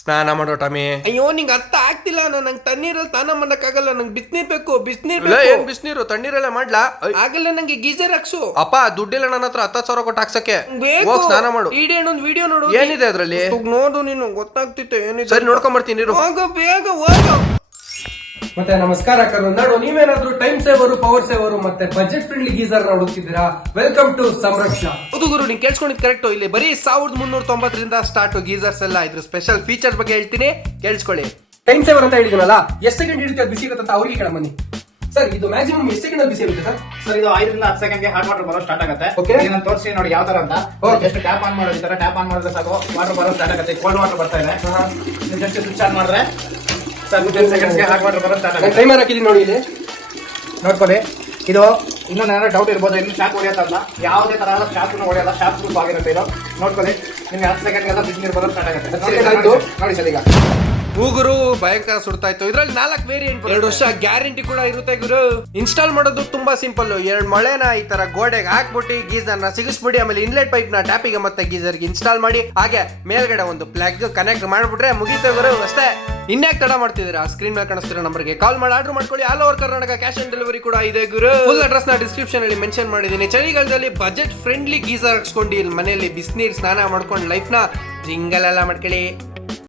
ಸ್ನಾನ ಮಾಡೋ ಟಮಿ. ಅಯ್ಯೋ ನಿಂಗೆ ಅರ್ಥ ಆಗ್ತಿಲ್ಲ, ನಂಗೆ ತಣ್ಣೀರಲ್ಲಿ ಸ್ನಾನ ಮಾಡಕ್ಕಾಗಲ್ಲ, ನಂಗೆ ಬಿಸಿನೀರ್ ಬೇಕು. ಏನ್ ಬಿಸಿನೀರು ತಣ್ಣೀರಲ್ಲೇ ಮಾಡ್ಲಾ? ಆಗಲ್ಲ, ನಂಗೆ ಗೀಜರ್ ಹಾಕ್ಸು. ಅಪ್ಪ ದುಡ್ಡಿಲ್ಲ ನನ್ನ ಹತ್ರ, 10,000 ಕೊಟ್ಟು ಹಾಕ್ಸಕ್ಕೆ. ಬೇಕು. ಹೋಗ್ ಸ್ನಾನ ಮಾಡು. ಒಂದು ವಿಡಿಯೋ ನೋಡು. ಏನಿದೆ ಅದ್ರಲ್ಲಿ? ನೋಡು ನೀನು, ಗೊತ್ತಾಗ್ತಿತ್ತು ಏನಿದೆ. ಸರಿ ನೋಡ್ಕೊಂಬರ್ತೀನಿ. ಹೋಗ ಬೇಗ ಹೋಗ. ಮತ್ತೆ ನಮಸ್ಕಾರ ಕನ್ನಡ. ನೀವೇನಾದ್ರೂ ಟೈಮ್ ಸೇವರು, ಪವರ್ ಸೇವರು ಮತ್ತೆ ಬಜೆಟ್ ಫ್ರೆಂಡ್ಲಿ ಗೀಸರ್ ಹುಡುಕ್ತಿದ್ದೀರಾ? Welcome to Samraksha. ಹೌದು ಗುರು, ನೀನ್ ಕೇಳಿಸ್ಕೊಂಡಿದ್ ಕರೆಕ್ಟ್. ಇಲ್ಲಿ ಬರೀ 1390ರಿಂದ ಸ್ಟಾರ್ಟ್ ಗೀಸರ್ಸ್ ಎಲ್ಲ. ಇದ್ರ ಸ್ಪೆಷಲ್ ಫೀಚರ್ ಬಗ್ಗೆ ಹೇಳ್ತೀನಿ, ಕೇಳಿಸ್ಕೊಳ್ಳಿ. ಟೈಮ್ ಸೇವರ್ ಅಂತ ಹೇಳಿದ್ನಲ್ಲ, ಎಷ್ಟು ಸೆಕೆಂಡ್ ಹಿಡಿಯುತ್ತೆ ಅದು ಬಿಸಿ ಇರುತ್ತೆ ಅಂತ ಅವ್ರಿಗೆ ಕೇಳ ಬನ್ನಿ. ಸರ್, ಇದು ಮ್ಯಾಕ್ಸಿಮಮ್ ಎಷ್ಟು ಸೆಕೆಂಡ್ ಬಿಸಿ ಇರುತ್ತೆ ಸರ್? ಸರ್, ಇದು 5ರಿಂದ 10 ಸೆಕೆಂಡ್ಗೆ ಹಾಟ್ ವಾಟರ್ ಬರೋ ಸ್ಟಾರ್ಟ್ ಆಗುತ್ತೆ. Okay. ನಾನು ತೋರಿಸಿ ನೋಡಿ ಯಾವ ತರ ಅಂತ. ಜಸ್ಟ್ ಟ್ಯಾಪ್ ಆನ್ ಮಾಡೋದು, ಈ ತರ ಟ್ಯಾಪ್ ಆನ್ ಮಾಡಿದ್ರೆ ಸಾಕು ವಾಟರ್ ಬರೋ ಸ್ಟಾರ್ಟ್ ಆಗುತ್ತೆ. ಕೋಲ್ಡ್ ವಾಟರ್ ಬರ್ತಾ ಇದೆ. ಜಸ್ಟ್ ಸ್ವಿಚ್ ಆನ್ ಮಾಡಿದ್ರೆ ಸರ್ 10 ಸೆಕೆಂಡ್ಸ್ಗೆ ಹಾಟ್ ವಾಟರ್ ಬರೋ ಸ್ಟಾರ್ಟ್ ಆಗುತ್ತೆ. ಟೈಮರ್ ಹಾಕಿದೀನಿ ನೋಡಿ ಇಲ್ಲಿ, ನೋಡ್ಕೊಳ್ಳಿ. ಇದು ಇನ್ನೊಂದು ಏನಾದ್ರು ಡೌಟ್ ಇರ್ಬೋದು, ಇನ್ನು ಶಾಕ್ ಹೊಡೆಯೋದಲ್ಲ, ಯಾವುದೇ ತರ ಶಾಕ್ ಹೊಡೆಯೋಲ್ಲ, ಶಾಕ್ ಪ್ರೂಫ್ ಆಗಿರುತ್ತೆ ಇದು. ನೋಡ್ಕೊಳ್ಳಿ, ನಿಮ್ಗೆ 10 ಸೆಕೆಂಡ್ಗೆಲ್ಲ ಬಿಸಿನೀರು ಬರೋ ಸ್ಟಾರ್ಟ್ ಆಗುತ್ತೆ. 10 ಸೆಕೆಂಡ್ ಆಯ್ತು ನೋಡಿ ಸರ್. ಈಗ ಗುರು ಭಯಂಕರ ಸುಡ್ತಾ ಇತ್ತು. ಇದ್ರಲ್ಲಿ 4 ವೇರಿಯಂಟ್, 2 ವರ್ಷ ಗ್ಯಾರಂಟಿ ಕೂಡ ಇರುತ್ತೆ ಗುರು. ಇನ್ಸ್ಟಾಲ್ ಮಾಡೋದು ತುಂಬಾ ಸಿಂಪಲ್. 2 ಮೊಳೆನ ಈ ತರ ಗೋಡೆಗೆ ಹಾಕ್ಬಿಟ್ಟು ಗೀಸರ್ ನ ಸಿಗಿಸ್ಬಿಡಿ, ಆಮೇಲೆ ಇನ್ಲೆಟ್ ಪೈಪ್ ನ ಟ್ಯಾಪಿಗೆ ಮತ್ತೆ ಗೀಸರ್ ಗೆ ಇನ್ಸ್ಟಾಲ್ ಮಾಡಿ, ಹಾಗೆ ಮೇಲ್ಗಡೆ ಒಂದು ಪ್ಲಗ್ ಕನೆಕ್ಟ್ ಮಾಡ್ಬಿಟ್ರೆ ಮುಗೀತು ಗುರು, ಅಷ್ಟೇ. ಇನ್ಯಾಕ್ ತಡ ಮಾಡ್ತಿದ್ದೀರಾ? ಸ್ಕ್ರೀನ್ ಮೇಲೆ ಕಾಣಿಸ್ತಿರೋ ನಂಬರ್ಗೆ ಕಾಲ್ ಮಾಡಿ ಆರ್ಡರ್ ಮಾಡ್ಕೊಳ್ಳಿ. All over Karnataka cash on delivery ಕೂಡ ಇದೆ ಗುರು. ಫುಲ್ ಅಡ್ರೆಸ್ ನ ಡಿಸ್ಕ್ರಿಪ್ಷನ್ ಅಲ್ಲಿ ಮೆನ್ಷನ್ ಮಾಡಿದೀನಿ. ಚಳಿಗಾಲದಲ್ಲಿ ಬಜೆಟ್ ಫ್ರೆಂಡ್ಲಿ ಗೀಸರ್ ಹಾಕ್ಸ್ಕೊಂಡು ಇಲ್ಲಿ ಮನೆಯಲ್ಲಿ ಬಿಸಿನೀರ್ ಸ್ನಾನ ಮಾಡ್ಕೊಂಡು ಲೈಫ್ ನ ಜಿಂಗಲ್ ಎಲ್ಲ ಮಾಡ್ಕೊಳ್ಳಿ.